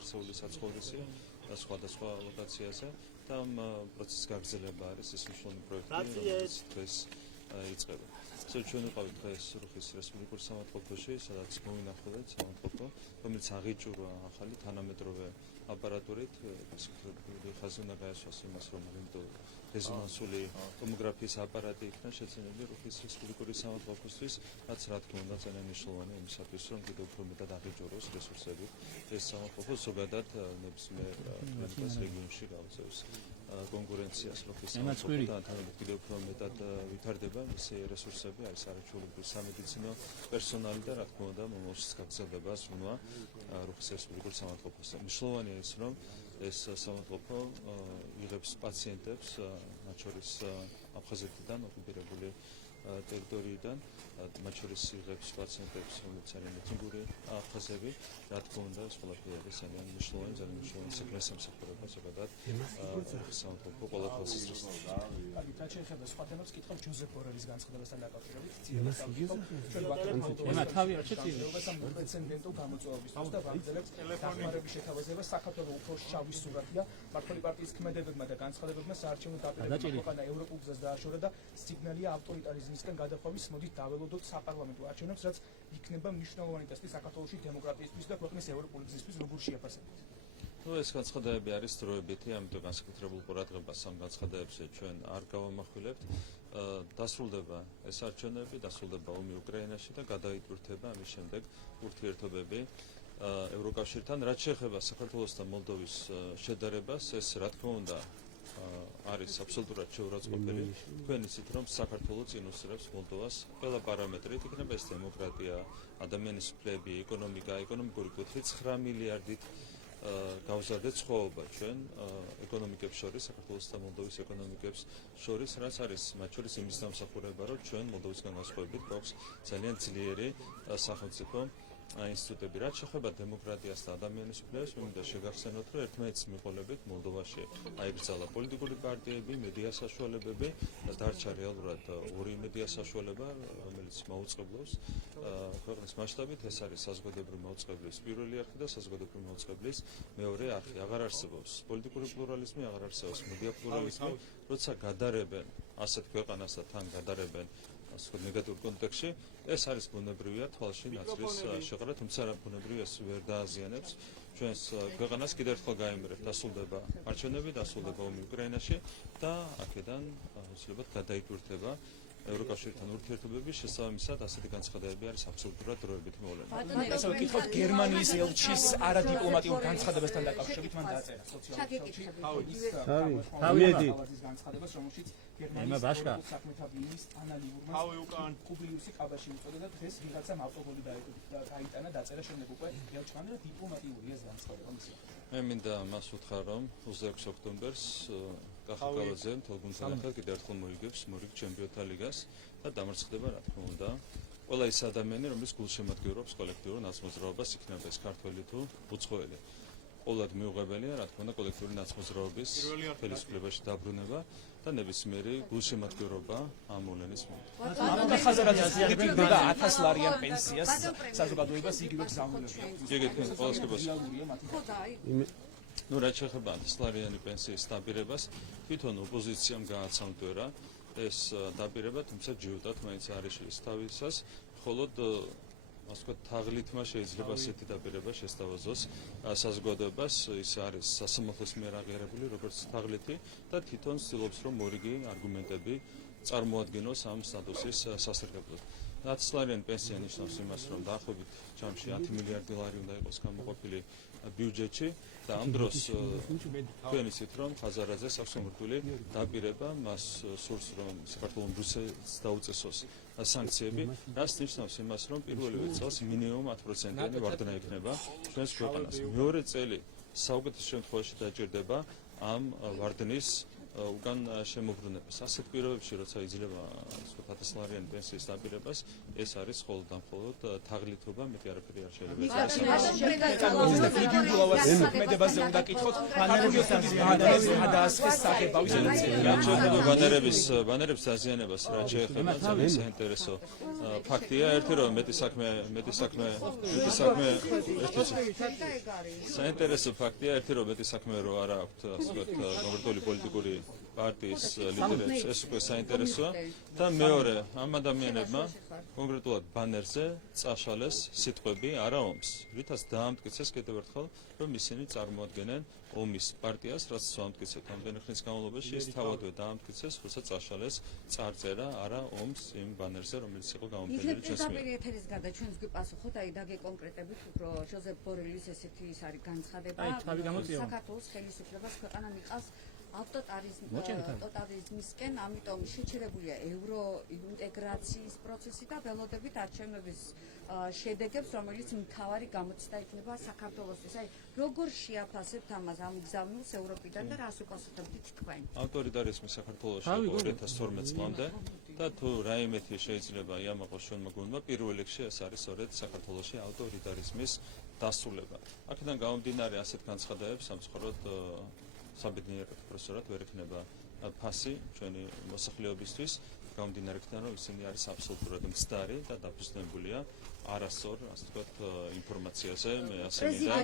ერთდროული საცხოვრისი სხვადასხვა ლოკაციაზე და ამ პროცესის გაგრძელება არის ეს მნიშვნელოვანი პროექტი, რომელიც დღეს იწყება. ჩვენ ვიყავით დღეს რუხის რესპუბლიკურ სამართლობაში, სადაც მოვინახულეთ სამართლო, რომელიც აღიჭურვა ახალი თანამედროვე აპარატურით, ხაზი უნდა გაესვას იმას, რომ რეზონანსული ტომოგრაფიის აპარატი იქნა შეძენილი რუხის რესპუბლიკური სამართლოსთვის, რაც რა თქმა უნდა ძალიან მნიშვნელოვანია იმისათვის, რომ კიდევ უფრო მეტად აღიჭუროს რესურსები ეს სამართლო ზოგადად ნებისმიერ რეგიონში გავწევს კონკურენციას რუხის სამართლოსთან, კიდევ უფრო მეტად ვითარდება მისი რესურსები, არის არაჩვეულებრივი სამედიცინო პერსონალი და რა თქმა უნდა მომავალშიც გაგრძელდება ზრუნვა რუხის რესპუბლიკურ სამართლოსთან. მნიშვნელოვანია ის, რომ ეს სამართლო იღებს პაციენტებს, მათ შორის აფხაზეთიდან ოკუპირებული ტერიტორიიდან, მათ შორის იღებს პაციენტებს, რომლებიც არიან ეთნიკური აფხაზები, რა თქმა უნდა, ეს ყველაფერი არის ძალიან მნიშვნელოვანი საქმეს ემსახურება ზოგადად სამართლო ყველა თვალსაზრისით. რაც შეეხება სხვა თემებს, კითხავ ჯოზეფ ბორელის განცხადებასთან დაკავშირებით. პრეცედენტულ გამოწვევებისთვის და ვაგრძელებთ დახმარების შეთავაზებას საქართველოს უფრო შავი სურათია მართლმადიდებელი პარტიის ქმედებებმა და განცხადებებმა საარჩევნო დაპირებებმა ქვეყანა ევროპულ გზას დააშორა და სიგნალია ავტორიტარიზმისკენ გადაყვავის მოდით დაველოდოთ საპარლამენტო არჩევნებს, რაც იქნება მნიშვნელოვანი ტესტი საქართველოში დემოკრატიისთვის და ქვეყნის ევროპული გზისთვის როგორ შეაფასებთ. ეს განცხადებები არის დროებითი, ამიტომ განსაკუთრებულ ყურადღებას ამ განცხადებებზე ჩვენ არ გავამახვილებთ. დასრულდება ეს არჩევნები, დასრულდება ომი უკრაინაში და გადაიტვირთება ამის შემდეგ ურთიერთობები ევროკავშირთან. რაც შეეხება საქართველოს და მოლდოვის შედარებას, ეს რა თქმა უნდა არის აბსოლუტურად შეურაცხყოფელი. თქვენ იცით, რომ საქართველო წინ უსწრებს მოლდოვას ყველა პარამეტრით, იქნება ეს დემოკრატია, ადამიანის უფლებები, ეკონომიკა, ეკონომიკური კუთხით 9 მილიარდით გავზარდეთ სხვაობა ჩვენ ეკონომიკებს შორის, საქართველოს და მოლდოვის ეკონომიკებს შორის, რაც არის მათ შორის იმის დამსახურება, რომ ჩვენ მოლდოვისგან განსხვავებით გვაქვს ძალიან ძლიერი სახელმწიფო ინსტიტუტები. რაც შეეხება დემოკრატიას და ადამიანის უფლებებს, მინდა შეგახსენოთ, რომ ერთმანეთის მიყოლებით მოლდოვაში აიკრძალა პოლიტიკური პარტიები, მედია საშუალებები და დარჩა რეალურად ორი მედია საშუალება, რომელიც მაუწყებლობს ქვეყნის მასშტაბით, ეს არის საზოგადოებრივი მაუწყებლის პირველი არხი და საზოგადოებრივი მაუწყებლის მეორე არხი. აღარ არსებობს პოლიტიკური პლურალიზმი, აღარ არსებობს მედია პლურალიზმი, როცა გადარებენ ასეთ ქვეყანას და თან გადარებენ ნეგატიურ კონტექსტში, ეს არის ბუნებრივია თვალში ნაცრის შეყრა, თუმცა ბუნებრივია ეს ვერ დააზიანებს ჩვენს ქვეყანას. კიდევ ერთხელ გაიმერებთ, დასრულდება არჩევნები, დასრულდება ომი უკრაინაში და აქედან უცლებად გადაიტვირთება ევროკავშირთან ურთიერთობები, შესაბამისად ასეთი განცხადებები არის აბსოლუტურად დროებითი მოვლენა. ასე ვკითხავთ გერმანიის ელჩის არადიპლომატიურ განცხადებასთან დაკავშირებით, მან დაწერა სოციალურ განცხადებას, რომელშიც გერმანიის საქმეთა მინისტრ ანალიზურმა კუბლიუსი ყაბაში უწოდა და დღეს ვიღაცამ ავტობოლი გაიტანა, დაწერა შემდეგ უკვე ელჩმანი და დიპლომატიური ეს განცხადება მისი. მე მინდა მას უთხრა, რომ 26 ოქტომბერს კახაკალაძე მთელ გუნდთან ერთად კიდევ ერთხელ მოიგებს მორიგ ჩემპიონთა ლიგას და დამარცხდება, რა თქმა უნდა, ყველა ის ადამიანი, რომელიც გულშემატკივრობს კოლექტიურ ნაცმოძრაობას, იქნება ეს ქართველი თუ უცხოელი. ყოველად მიუღებელია, რა თქმა უნდა, კოლექტიური ნაცმოძრაობის ხელისუფლებაში დაბრუნება და ნებისმიერი გულშემატკივრობა ამ მოვლენის მიმართ. ამიტომ ხაზარაძე იგებდა 1000 ლარიან პენსიას საზოგადოებას იგივე გზავნებია. იგივე ყველასკებას. რაც შეეხება 1000 ლარიანი პენსიის დაბირებას, თვითონ ოპოზიციამ გააცამდვერა ეს დაბირება, თუმცა ჯიუტად მაინც არ ეშლის თავისას, მხოლოდ ასე ვთქვათ, თაღლითმა შეიძლება ასეთი დაბირება შესთავაზოს საზოგადოებას, ის არის სასამართლოს მიერ აღიარებული როგორც თაღლითი და თვითონ ცდილობს, რომ მორიგი არგუმენტები წარმოადგინოს ამ სტატუსის სასარგებლოდ. 1000 ლარიანი პენსია ნიშნავს იმას, რომ დაახლოებით ჯამში 10 მილიარდი ლარი უნდა იყოს გამოყოფილი ბიუჯეტში და ამ დროს თქვენ იცით, რომ ხაზარაძეს აქვს მომრგული დაპირება, მას სურს, რომ საქართველოს ბრუსელს დაუწესოს სანქციები, რაც ნიშნავს იმას, რომ პირველი წელს მინიმუმ 10%-იანი ვარდნა იქნება ჩვენს ქვეყანას. მეორე წელი საუკეთესო შემთხვევაში დაჭირდება ამ ვარდნის უკან შემოbrunებას. ასეთ პირობებში, როცა იძლევა 1000-ლარიანი პენსიის დაპირებას, ეს არის მხოლოდ და მხოლოდ თაღლითობა, მეტი არაფერი არ შეიძლება. მოქმედებაზე უნდა კითხოთ, გადაასხეს სახება, ბანერების დაზიანებას რაც შეეხება ძალიან საინტერესო ფაქტია. ერთი რომ მეტი საქმე საინტერესო ფაქტია, ერთი რომ მეტი საქმე რო არ აქვთ, ასე ვთქვათ, კონკრეტული პოლიტიკური პარტიის ლიდერებს, ეს უკვე საინტერესოა და მეორე, ამ ადამიანებმა კონკრეტულად ბანერზე წაშალეს სიტყვები არა ომს, რითაც დაამტკიცეს კიდევ ერთხელ, რომ ისინი წარმოადგენენ ომის პარტიას, რაც ამტკიცეთ ამდენი ხნის განმავლობაში, ის თავადვე დაამტკიცეს, როცა წაშალეს წარწერა არა ომს იმ ბანერზე, რომელიც იყო გამოფენილი ჩვენს მიერ. ეთერის გარდა ჩვენს გვიპასუხოთ, აი დაგეკონკრეტებით, უფრო ჟოზეფ ბორელის ესეთი ის არის განცხადება, საქართველოს ხელისუფლებას ქვეყანა მიყავს ავტოტარიზმისკენ, ამიტომ შეჩერებულია ევროინტეგრაციის პროცესი და ველოდებით არჩევნების შედეგებს, რომელიც მთავარი გამოცდა იქნება საქართველოსთვის. აი, როგორ შეაფასებთ ამას, ამ გზავნილს ევროპიდან და რას უკავშირდებთ თქვენ? ავტორიტარიზმი საქართველოში იყო 2012 წლამდე და თუ რაიმეთი შეიძლება იამაყოს ჩვენმა გუნდმა, პირველ რიგში ეს არის სწორედ საქართველოში ავტორიტარიზმის დასრულება. აქედან გამომდინარე ასეთ განცხადებებს სამწუხაროდ საბედნიეროდ პროფესორად ვერ ექნება ფასი ჩვენი მოსახლეობისთვის, გამომდინარე იქიდან, რომ ისინი არის აბსოლუტურად მცდარი და დაფუძნებულია არასწორ, ასე ვთქვათ, ინფორმაციაზე, მე ასე მინდა.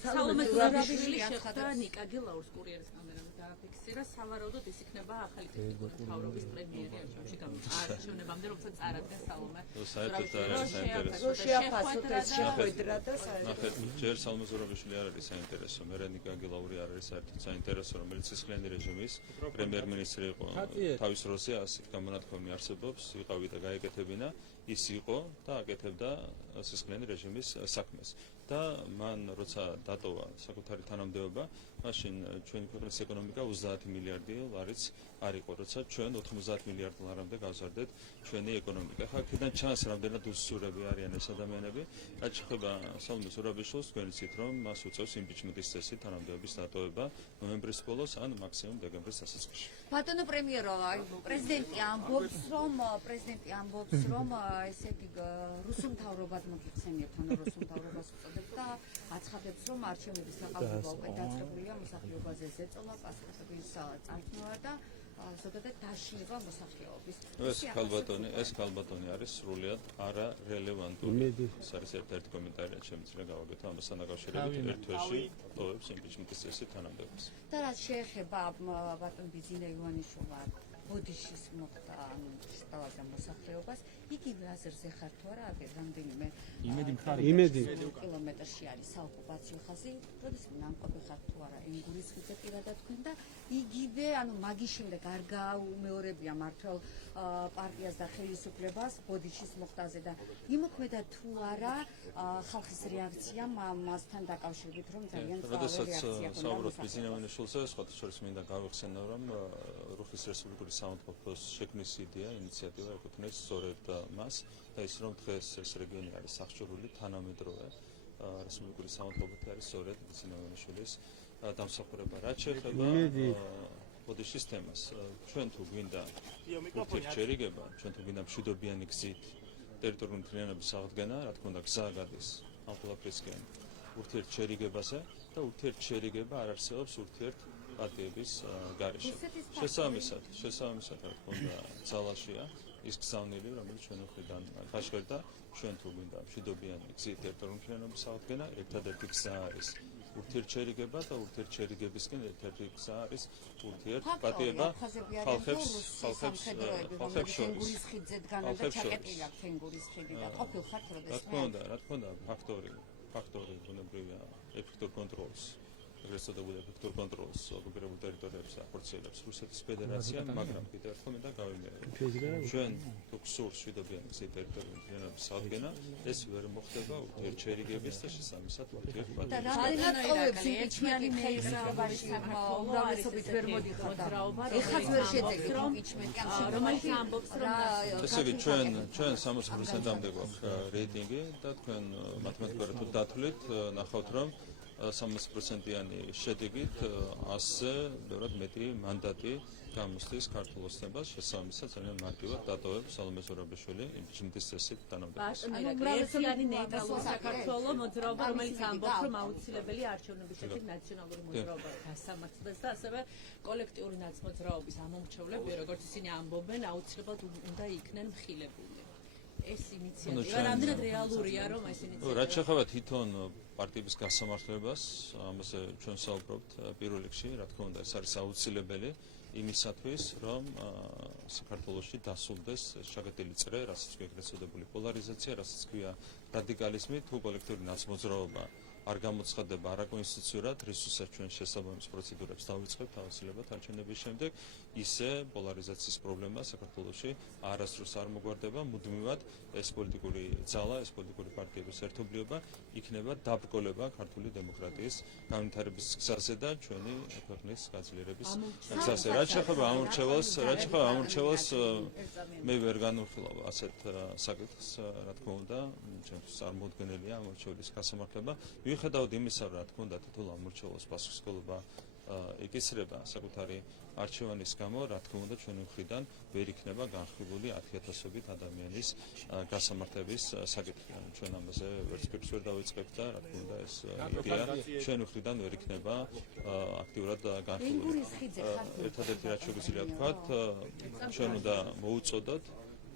სალომე ზურაბიშვილი შეხვდა ნიკა გილაურს კურიერის კამერაზე დააფიქსირა, სავარაუდოდ ის იქნება ახალი ტექნიკური მთავრობის პრემიერი არჩევნებში არჩევნებამდე, როცა წარადგენს სალომე ზურაბიშვილი. შეაფასოთ ეს შეხვედრა და ნახეთ, ჯერ სალომე ზურაბიშვილი არ არის საინტერესო, მე ნიკა გილაური არ არის საერთოდ საინტერესო, რომელიც სისხლიანი რეჟიმის პრემიერ-მინისტრი იყო თავის როლზე, ასეთ გამონათქვამი არსებობს, იყავი და გაეკეთებინა, ის იყო და აკეთებდა სისხლიანი რეჟიმის საქმეს. და მან როცა დატოვა საკუთარი თანამდებობა, მაშინ ჩვენი ქვეყნის ეკონომიკა 30 მილიარდი ლარიც არ იყო, როცა ჩვენ 90 მილიარდ ლარამდე გავზარდეთ ჩვენი ეკონომიკა. ხა აქედან ჩანს, რამდენად უსწრები არიან ეს ადამიანები. რაც შეეხება სალომე ზურაბიშვილს, თქვენ იცით, რომ მას უწევს იმპიჩმენტის წესი თანამდებობის დატოვება ნოემბრის ბოლოს ან მაქსიმუმ დეკემბრის დასაწყისში. ბატონო პრემიერო, პრეზიდენტი ამბობს, რომ ესე იგი რუსულ მთავრობად მოგიხსენიებთ, ანუ რუსულ მთავრობას უწოდებთ და აცხადებს, რომ არჩევნების გაყალბება უკვე დაწყებულია, მოსახლეობაზე ზეწოლა, პასუხისმგების წარქმევა და ზოგადად დაშინება მოსახლეობის. ეს ქალბატონი არის სრულიად არარელევანტური. ეს არის ერთ-ერთი კომენტარი, რაც შემიძლია გავაკეთო ამასთან დაკავშირებით, ერთ თვეში ტოვებს იმპიჩმენტის წესი თანამდებობას. და რაც შეეხება ბატონ ბიძინა ივანიშვილმა ბოდიშის მოხდა შტაბაზე მოსახლეობას, იგივე აზრზე ხარ თუ არა, რამდენიმე კილომეტრში არის საოკუპაციო ხაზი, როდესაც ნამყოფი ხარ თუ არა ენგურის ხიდზე პირადად თქვენ და იგივე, ანუ მაგის შემდეგ არ გაუმეორებია მართლ პარტიას და ხელისუფლებას ბოდიშის მოხდაზე და იმოქმედა თუ არა ხალხის რეაქცია მასთან დაკავშირებით, რომ ძალიან ძლიერი რეაქცია როდესაც საუბრობთ ბიძინა ივანიშვილზე, სხვათა შორის მინდა გავიხსენო, რომ რუსეთის რესპუბლიკური სამართლობის შექმნის იდეა, ინიციატივა ეკუთვნის სწორედ მას და ის რომ დღეს ეს რეგიონი არის აღჭურვილი თანამედროვე რესპუბლიკური სამართლობითი არის სწორედ ბიძინა ივანიშვილის დამსახურება. რაც შეეხება ბოდიშის თემას, ჩვენ თუ გვინდა ურთიერთშერიგება, ჩვენ თუ გვინდა მშვიდობიანი გზით ტერიტორიული მთლიანობის აღდგენა, რა თქმა უნდა, გზა გადის ამ ყველაფრისკენ ურთიერთშერიგებაზე და ურთიერთშერიგება არ არსებობს ურთიერთპარტიების გარეშე. შესაბამისად, რა თქმა უნდა, ძალაშია ის გზავნილი, რომელიც ჩვენ მხრიდან გაშერდა, ჩვენ თუ გვინდა მშვიდობიანი გზით ტერიტორიული მთლიანობის აღდგენა, ერთადერთი გზა არის ურთიერთშერიგება და ურთიერთშერიგებისკენ ერთ-ერთი გზა არის ურთიერთპატიება ხალხებს შორის. რა თქმა უნდა, ფაქტორი ბუნებრივია ეფექტურ კონტროლს, ეგრეთ წოდებულ ეფექტურ კონტროლს ოკუპირებულ ტერიტორიებზე ახორციელებს რუსეთის ფედერაცია, მაგრამ კიდევ ერთხელ მინდა გავიმეორო. ჩვენ თუ გსურს მშვიდობიანი გზით ტერიტორიული მთლიანობის აღდგენა, ეს ვერ მოხდება ურთიერთშერიგების და შესაბამისად ურთიერთპატიების. და რამდენად ყოველს იმპიჩმენტი ხელისუფლებაში უმრავლესობით ვერ მოდიხარ და ეხაც ვერ შედეგეთ იმპიჩმენტი ამ რომელიც ამბობს, რომ ესე იგი ჩვენ 60%-ამდე გვაქვს რეიტინგი და თქვენ მათემატიკურად თუ დათვლით, ნახავთ რომ 30%-იანი შედეგით 100-ზე ბევრად მეტი მანდატი გამოსდის ქართულ ოცნებას, შესაბამისად ძალიან მარტივად დატოვებს სალომე ზურაბიშვილი ჯმდის წესით თანამდებობას. ერთიანი ნეიტრალური საქართველოს მოძრაობა, რომელიც ამბობს, რომ აუცილებელი არჩევნების შედეგი ნაციონალური მოძრაობა გასამართლდეს და ასევე კოლექტიური ნაცმოძრაობის ამომრჩევლები, როგორც ისინი ამბობენ, აუცილებლად უნდა იქნენ მხილებული. ეს ინიციატივა რამდენად რეალურია, რომ ეს ინიციატივა რაც შეეხება თვითონ პარტიების გასამართლებას, ამაზე ჩვენ საუბრობთ პირველ რიგში, რა თქმა უნდა, ეს არის აუცილებელი იმისათვის, რომ საქართველოში დასრულდეს შეგეტილი წრე, რასაც ქვია ეგრეთ წოდებული პოლარიზაცია, რასაც ქვია რადიკალიზმი, თუ კოლექტიური ნაცმოძრაობა არ გამოცხადდება არაკონსტიტუციურად, რისთვისაც ჩვენ შესაბამის პროცედურებს დავიწყებთ აუცილებლად არჩევნების შემდეგ, ისე პოლარიზაციის პრობლემა საქართველოში არასდროს არ მოგვარდება, მუდმივად ეს პოლიტიკური ძალა, ეს პოლიტიკური პარტიების ერთობლიობა იქნება დაბრკოლება ქართული დემოკრატიის განვითარების გზაზე და ჩვენი ქვეყნის გაძლიერების გზაზე. რაც შეეხება ამორჩევალს, მე ვერ განვიხილავ ასეთ საკითხს, რა თქმა უნდა, ჩვენთვის წარმოუდგენელია ამორჩევლის გასამართლება. მიუხედავად იმისა, რა თქმა უნდა, თითოეულ ამორჩევალს პასუხისმგებლობა იკისრება საკუთარი არჩევანის გამო, რა თქმა უნდა, ჩვენი მხრიდან ვერ იქნება განხილული 10,000-ობით ადამიანის გასამართლების საკითხი. ჩვენ ამაზე ვერც პირს ვერ დავიწყებთ და რა თქმა უნდა, ეს იდეა ჩვენი მხრიდან ვერ იქნება აქტიურად განხილული. ერთადერთი რაც შეგვიძლია ვთქვათ, ჩვენ უნდა მოუწოდოთ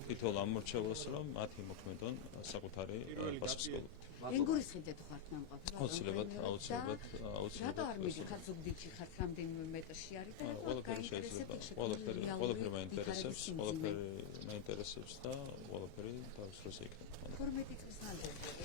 თითოეულ ამორჩევალს, რომ მათ იმოქმედონ საკუთარი პასუხისმგებლობით. ენგურის ხიდზე თუ ხართ ნამყოფი? აუცილებლად. რატო არ მიდიხარ ზუგდიდში ხართ რამდენიმე მეტრში არის და ყველაფერი შეიძლება, ყველაფერი მაინტერესებს და ყველაფერი თავის დროზე იქნება. 12 წლის მანძილზე,